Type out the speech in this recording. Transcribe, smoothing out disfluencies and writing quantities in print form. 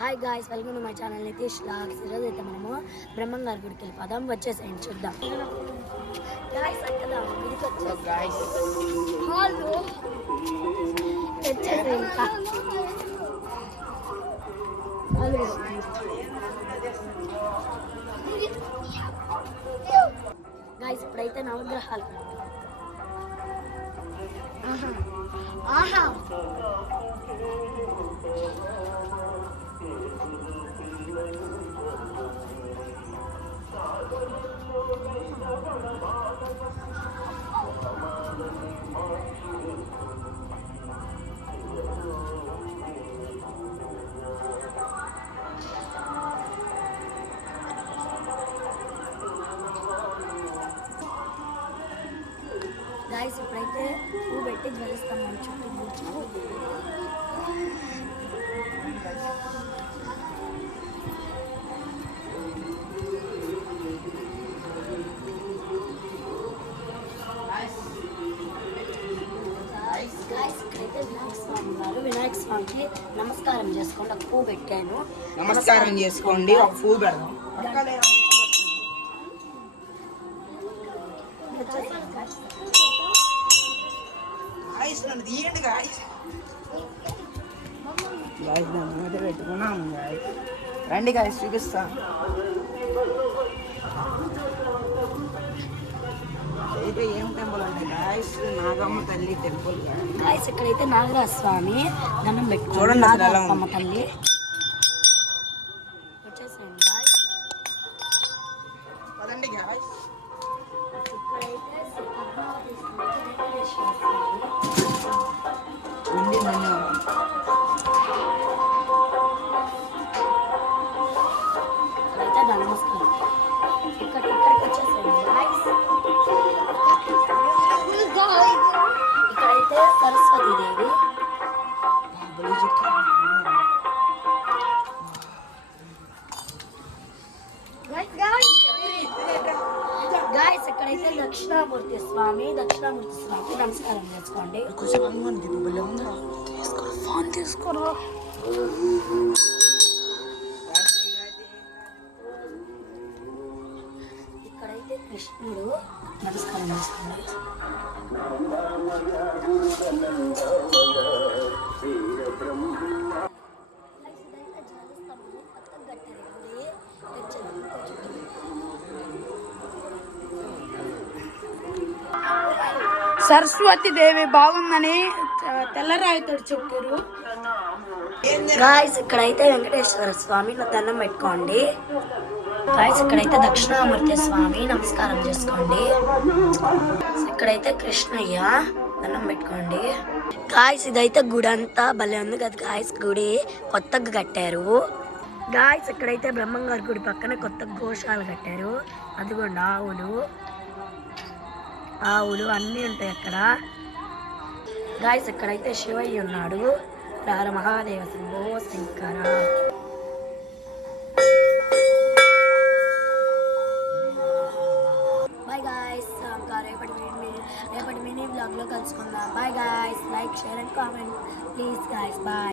Hi guys, welcome to my channel Nitish vlogs. ఈరోజు అయితే మనము బ్రహ్మంగారి గుడికి వెళ్ళిపోదాం. వచ్చేసేయండి చూద్దాం. గాయ్స్ అక్కడ గుడికి గాయ్స్ ఇప్పుడైతే నవగ్రహాలు గాయ్స్ ఇప్పుడైతే పువ్వు పెట్టి జ్వరిస్తాం చుట్టూ వినాయక స్వామికి నమస్కారం చేసుకోండి. ఒక పువ్వు పెట్టాను. నమస్కారం చేసుకోండి. ఒక పువ్వు పెడదాం. పెట్టుకున్నాము. రండి గాయస్ చూపిస్తా. అయితే ఏం టెంపుల్ అంటే గాయస్ నాగమ్మ తల్లి టెంపుల్. గాయస్ ఇక్కడైతే నాగరాజ స్వామి దండం పెట్టుకోండి. చూడండి నాగమ్మ తల్లి. వచ్చేసేయండి గాయస్. పదండి గాయస్. ఇక్కడైతే నమస్కారం. ఇక్కడికి వచ్చేసేయండి గాయస్. ఇక్కడైతే సరస్వతీదేవి. గాయస్ ఇక్కడైతే దక్షిణామూర్తి స్వామికి నమస్కారం చేసుకోండి. ఫోన్ తీసుకోరా. ఇక్కడైతే కృష్ణుడు నమస్కారం చేసుకోండి. సరస్వతి దేవి బాగుందని తెల్లరాయితో చెప్పారు. గాయస్ ఇక్కడైతే వెంకటేశ్వర స్వామి దండం పెట్టుకోండి. గాయస్ ఇక్కడైతే దక్షిణామూర్తి స్వామి నమస్కారం చేసుకోండి. ఇక్కడైతే కృష్ణయ్య దండం పెట్టుకోండి. గాయస్ ఇదైతే గుడి అంతా భలే ఉంది కదా గాయస్. గుడి కొత్తగా కట్టారు. గాయస్ ఇక్కడైతే బ్రహ్మంగారి గుడి పక్కన కొత్త గోశాల కట్టారు. అదిగోండి ఆవులు అన్నీ ఉంటాయి అక్కడ. గాయస్ ఇక్కడైతే శివయ్య ఉన్నాడు. హర మహాదేవ శంభో శంకర.